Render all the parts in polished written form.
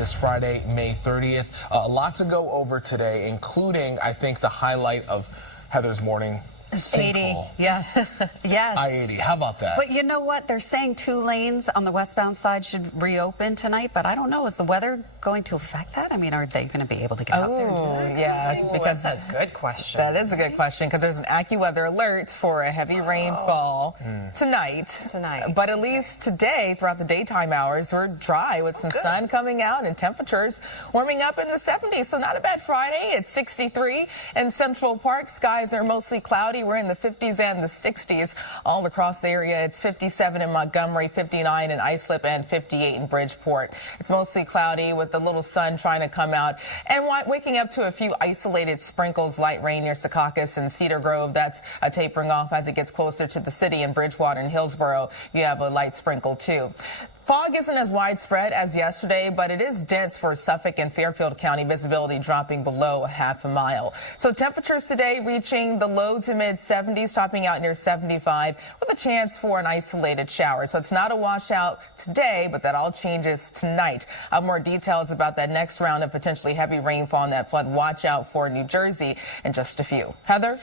This Friday, May 30th. A lot to go over today, including, I think, the highlight of Heather's morning. Shady, yes, yes. I-80, how about that? But you know what? They're saying 2 lanes on the westbound side should reopen tonight, but I don't know. Is the weather going to affect that? I mean, are they going to be able to get out there and do that? Yeah, because that's a good question. That is a good question, because there's an AccuWeather alert for a heavy rainfall tonight. But at least today, throughout the daytime hours, we're dry with some sun coming out and temperatures warming up in the 70s. So not a bad Friday. It's 63 in Central Park. Skies are mostly cloudy. We're in the 50s and the 60s all across the area. It's 57 in Montgomery, 59 in Islip, and 58 in Bridgeport. It's mostly cloudy with a little sun trying to come out and waking up to a few isolated sprinkles, light rain near Secaucus and Cedar Grove. That's tapering off as it gets closer to the city. In Bridgewater and Hillsborough, you have a light sprinkle too. Fog isn't as widespread as yesterday, but it is dense for Suffolk and Fairfield County, visibility dropping below ½ mile. So temperatures today reaching the low to mid 70s, topping out near 75 with a chance for an isolated shower. So it's not a washout today, but that all changes tonight. I'll have more details about that next round of potentially heavy rainfall and that flood watch out for New Jersey in just a few. Heather?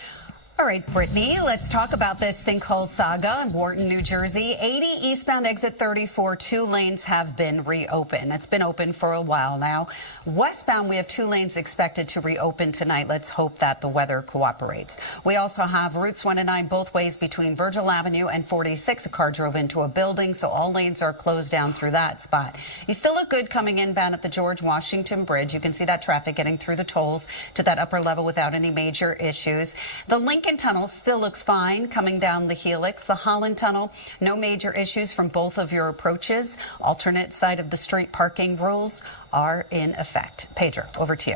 All right, Brittany, let's talk about this sinkhole saga in Wharton, New Jersey. 80 eastbound exit 34, 2 lanes have been reopened. It's been open for a while now. Westbound, we have 2 lanes expected to reopen tonight. Let's hope that the weather cooperates. We also have routes 1 and 9 both ways between Virgil Avenue and 46. A car drove into a building, so all lanes are closed down through that spot. You still look good coming inbound at the George Washington Bridge. You can see that traffic getting through the tolls to that upper level without any major issues. The Lincoln Tunnel still looks fine coming down the Helix. The Holland Tunnel, no major issues from both of your approaches. Alternate side of the street parking rules are in effect. Pedro, over to you.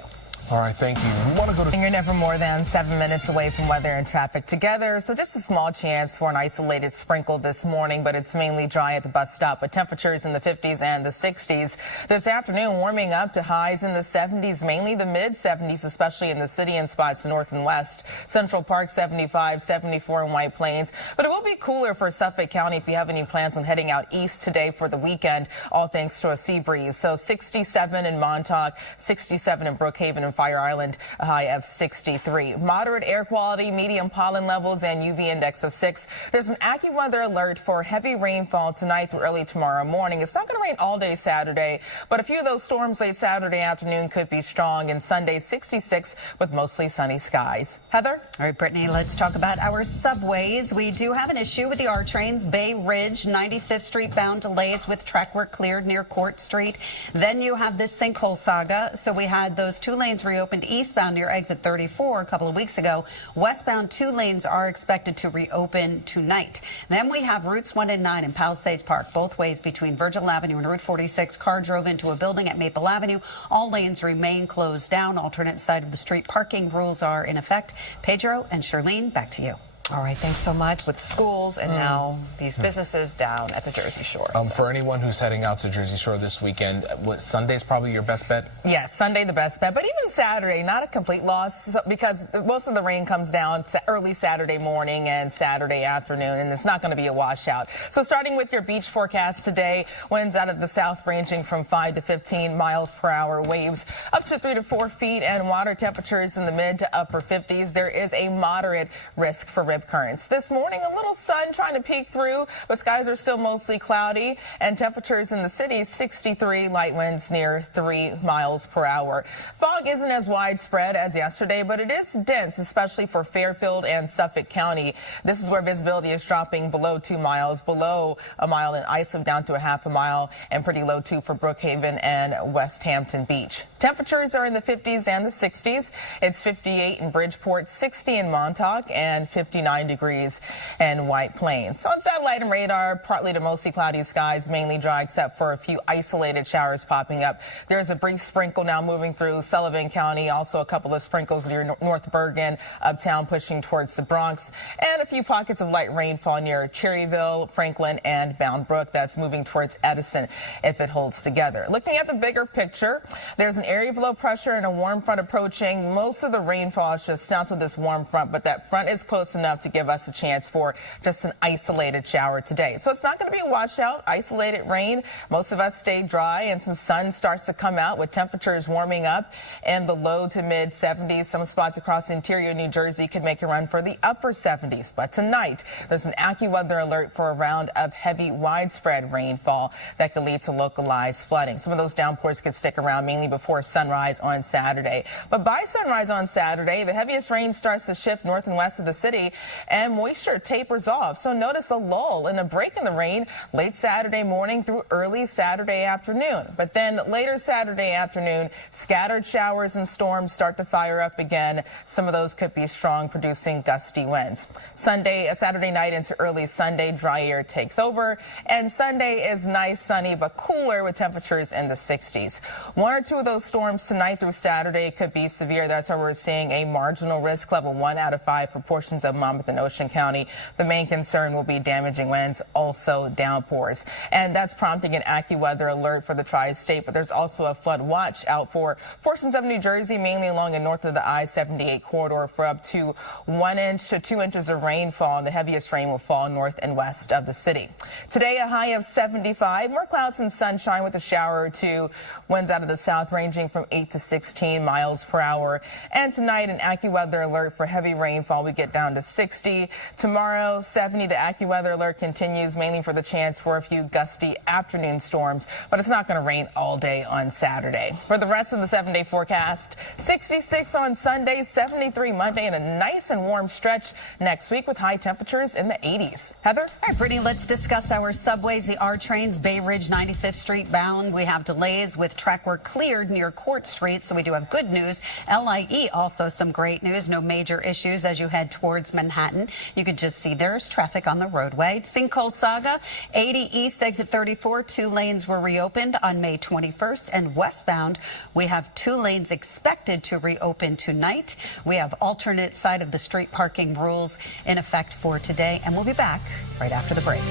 All right, thank you. We want to go to... You're never more than 7 minutes away from weather and traffic together, so just a small chance for an isolated sprinkle this morning, but it's mainly dry at the bus stop with temperatures in the 50s and the 60s. This afternoon, warming up to highs in the 70s, mainly the mid-70s, especially in the city and spots north and west. Central Park, 75, 74 in White Plains. But it will be cooler for Suffolk County if you have any plans on heading out east today for the weekend, all thanks to a sea breeze. So 67 in Montauk, 67 in Brookhaven and Fire Island, a high of 63. Moderate air quality, medium pollen levels, and UV index of 6. There's an AccuWeather alert for heavy rainfall tonight through early tomorrow morning. It's not going to rain all day Saturday, but a few of those storms late Saturday afternoon could be strong, and Sunday 66 with mostly sunny skies. Heather? All right, Brittany, let's talk about our subways. We do have an issue with the R trains. Bay Ridge, 95th Street bound delays with track work cleared near Court Street. Then you have this sinkhole saga. So we had those 2 lanes reopened eastbound near exit 34 a couple of weeks ago. Westbound 2 lanes are expected to reopen tonight. Then we have routes 1 and 9 in Palisades Park, both ways between Virgil Avenue and Route 46. Car drove into a building at Maple Avenue. All lanes remain closed down. Alternate side of the street parking rules are in effect. Pedro and Charlene, back to you. All right, thanks so much. With schools and now these businesses down at the Jersey Shore. For anyone who's heading out to Jersey Shore this weekend, Sunday's probably your best bet? Yes, Sunday the best bet, but even Saturday, not a complete loss because most of the rain comes down early Saturday morning and Saturday afternoon, and it's not going to be a washout. So starting with your beach forecast today, winds out of the south ranging from 5 to 15 miles per hour, waves up to 3 to 4 feet, and water temperatures in the mid to upper 50s. There is a moderate risk for rip currents. This morning, a little sun trying to peek through, but skies are still mostly cloudy, and temperatures in the city 63, light winds near 3 miles per hour. Fog isn't as widespread as yesterday, but it is dense, especially for Fairfield and Suffolk County. This is where visibility is dropping below 2 miles, below a mile in Islip, down to ½ mile, and pretty low too for Brookhaven and West Hampton Beach. Temperatures are in the 50s and the 60s. It's 58 in Bridgeport, 60 in Montauk, and 59 degrees in White Plains. On satellite and radar, partly to mostly cloudy skies, mainly dry except for a few isolated showers popping up. There's a brief sprinkle now moving through Sullivan County, also a couple of sprinkles near North Bergen, uptown pushing towards the Bronx, and a few pockets of light rainfall near Cherryville, Franklin, and Bound Brook. That's moving towards Edison if it holds together. Looking at the bigger picture, there's an area of low pressure and a warm front approaching. Most of the rainfall is just south of this warm front, but that front is close enough enough to give us a chance for just an isolated shower today. So it's not going to be a washout, isolated rain. Most of us stay dry and some sun starts to come out with temperatures warming up in the low to mid 70s. Some spots across interior New Jersey could make a run for the upper 70s. But tonight, there's an AccuWeather alert for a round of heavy widespread rainfall that could lead to localized flooding. Some of those downpours could stick around mainly before sunrise on Saturday. But by sunrise on Saturday, the heaviest rain starts to shift north and west of the city and moisture tapers off. So notice a lull and a break in the rain late Saturday morning through early Saturday afternoon. But then later Saturday afternoon, scattered showers and storms start to fire up again. Some of those could be strong, producing gusty winds. Saturday night into early Sunday, dry air takes over. And Sunday is nice, sunny, but cooler with temperatures in the 60s. One or two of those storms tonight through Saturday could be severe. That's why we're seeing a marginal risk level 1 out of 5 for portions of Monmouth and Ocean County. The main concern will be damaging winds, also downpours. And that's prompting an AccuWeather alert for the tri-state. But there's also a flood watch out for portions of New Jersey, mainly along and north of the I-78 corridor, for up to 1 inch to 2 inches of rainfall. And the heaviest rain will fall north and west of the city. Today, a high of 75. More clouds and sunshine with a shower or two. Winds out of the south ranging from 8 to 16 miles per hour. And tonight, an AccuWeather alert for heavy rainfall. We get down to 60. Tomorrow, 70. The AccuWeather alert continues, mainly for the chance for a few gusty afternoon storms. But it's not going to rain all day on Saturday. For the rest of the 7-day forecast, 66 on Sunday, 73 Monday, and a nice and warm stretch next week with high temperatures in the 80s. Heather? All right, Brittany, let's discuss our subways. The R trains, Bay Ridge 95th Street bound. We have delays with track work cleared near Court Street, so we do have good news. LIE also some great news. No major issues as you head towards Manhattan. You can just see there's traffic on the roadway. Sinkhole saga, 80 East, exit 34. 2 lanes were reopened on May 21st. And westbound, we have 2 lanes expected to reopen tonight. We have alternate side of the street parking rules in effect for today. And we'll be back right after the break.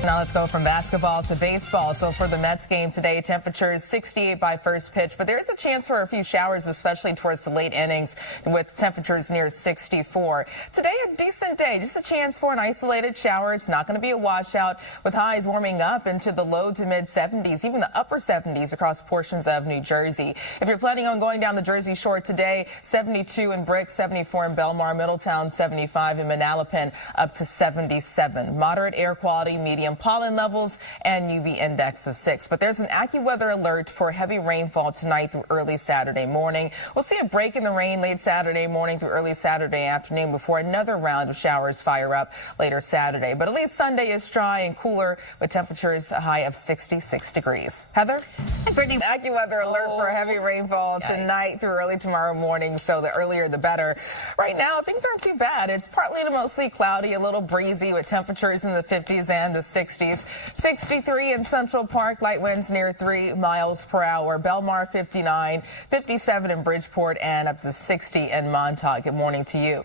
Now let's go from basketball to baseball. So for the Mets game today, temperatures 68 by first pitch, but there's a chance for a few showers, especially towards the late innings with temperatures near 64. Today, a decent day, just a chance for an isolated shower. It's not going to be a washout with highs warming up into the low to mid 70s, even the upper 70s across portions of New Jersey. If you're planning on going down the Jersey Shore today, 72 in Brick, 74 in Belmar, Middletown, 75 in Manalapan, up to 77. Moderate air quality, medium pollen levels, and UV index of 6. But there's an AccuWeather alert for heavy rainfall tonight through early Saturday morning. We'll see a break in the rain late Saturday morning through early Saturday afternoon before another round of showers fire up later Saturday. But at least Sunday is dry and cooler with temperatures a high of 66 degrees. Heather? Hi, Brittany. AccuWeather alert for heavy rainfall tonight through early tomorrow morning, so the earlier the better. Right now, things aren't too bad. It's partly to mostly cloudy, a little breezy with temperatures in the 50s and the 60s. 63 in Central Park, light winds near 3 miles per hour. Belmar 59, 57 in Bridgeport, and up to 60 in Montauk. Good morning to you.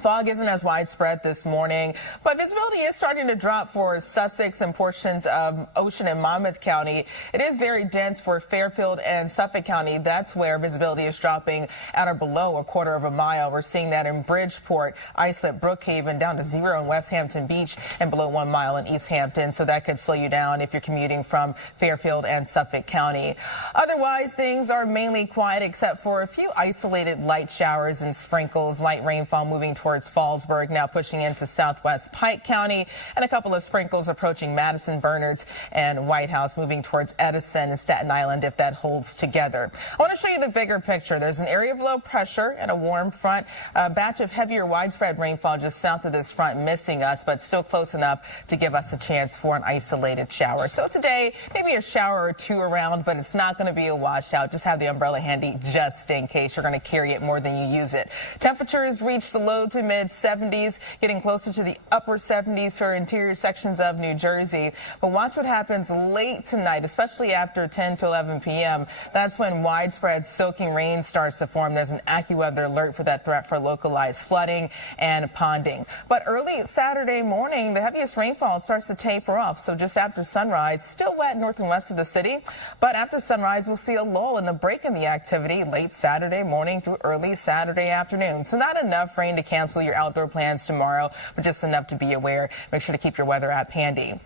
Fog isn't as widespread this morning, but visibility is starting to drop for Sussex and portions of Ocean and Monmouth County. It is very dense for Fairfield and Suffolk County. That's where visibility is dropping at or below a quarter of a mile. We're seeing that in Bridgeport, Islip, Brookhaven, down to 0 in West Hampton Beach, and below 1 mile in East Hampton. So that could slow you down if you're commuting from Fairfield and Suffolk County. Otherwise, things are mainly quiet except for a few isolated light showers and sprinkles. Light rainfall moving towards Fallsburg, now pushing into southwest Pike County, and a couple of sprinkles approaching Madison, Bernards, and White House, moving towards Edison and Staten Island if that holds together. I want to show you the bigger picture. There's an area of low pressure and a warm front, a batch of heavier widespread rainfall just south of this front missing us, but still close enough to give us a chance for an isolated shower. So today, maybe a shower or two around, but it's not going to be a washout. Just have the umbrella handy just in case you're going to carry it more than you use it. Temperatures reach the low to mid 70s, getting closer to the upper 70s for interior sections of New Jersey. But watch what happens late tonight, especially after 10 to 11 p.m. That's when widespread soaking rain starts to form. There's an AccuWeather alert for that threat for localized flooding and ponding. But early Saturday morning, the heaviest rainfall starts to taper off. So just after sunrise, still wet north and west of the city. But after sunrise, we'll see a lull and a break in the activity late Saturday morning through early Saturday afternoon. So not enough rain to cancel your outdoor plans tomorrow, but just enough to be aware. Make sure to keep your weather app handy.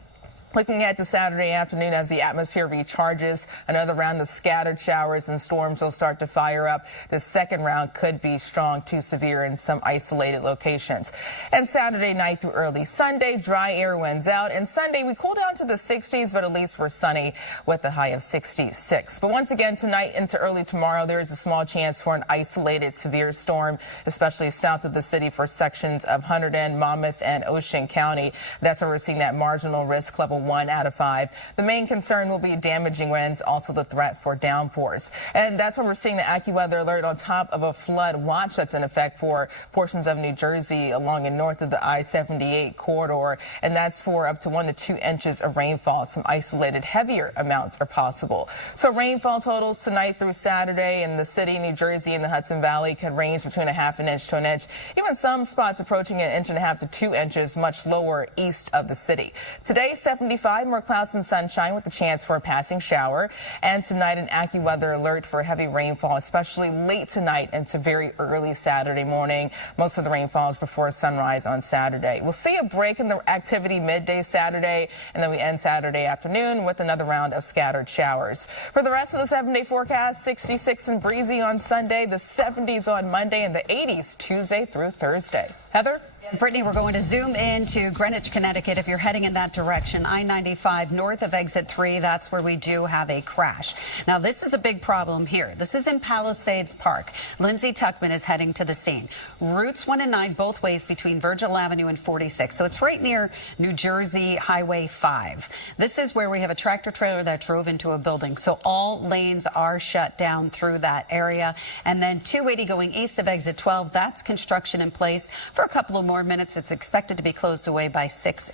Looking ahead to Saturday afternoon as the atmosphere recharges, another round of scattered showers and storms will start to fire up. The second round could be strong to severe in some isolated locations. And Saturday night through early Sunday, dry air winds out. And Sunday, we cool down to the 60s, but at least we're sunny with a high of 66. But once again, tonight into early tomorrow, there is a small chance for an isolated severe storm, especially south of the city for sections of Hunterdon, Monmouth, and Ocean County. That's where we're seeing that marginal risk level 1 out of 5. The main concern will be damaging winds, also the threat for downpours. And that's where we're seeing the AccuWeather alert on top of a flood watch that's in effect for portions of New Jersey along and north of the I-78 corridor. And that's for up to 1 to 2 inches of rainfall. Some isolated heavier amounts are possible. So rainfall totals tonight through Saturday in the city, New Jersey, and the Hudson Valley could range between a half an inch to an inch. Even some spots approaching 1.5 inches to 2 inches, much lower east of the city. Today, 75, more clouds and sunshine with a chance for a passing shower. And tonight, an AccuWeather alert for heavy rainfall, especially late tonight into very early Saturday morning. Most of the rainfall is before sunrise on Saturday. We'll see a break in the activity midday Saturday, and then we end Saturday afternoon with another round of scattered showers. For the rest of the 7-day forecast, 66 and breezy on Sunday, the 70s on Monday, and the 80s Tuesday through Thursday. Heather? Brittany, we're going to zoom into Greenwich, Connecticut. If you're heading in that direction, I-95 north of exit 3, that's where we do have a crash. Now, this is a big problem here. This is in Palisades Park. Lindsay Tuckman is heading to the scene. Routes 1 and 9 both ways between Virgil Avenue and 46. So it's right near New Jersey Highway 5. This is where we have a tractor trailer that drove into a building. So all lanes are shut down through that area. And then 280 going east of exit 12, that's construction in place for a couple of more minutes. It's expected to be closed away by 6,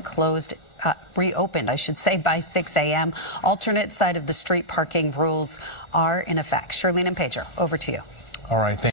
reopened, I should say, by 6 a.m. Alternate side of the street parking rules are in effect. Shirlene and Pedro, over to you. All right.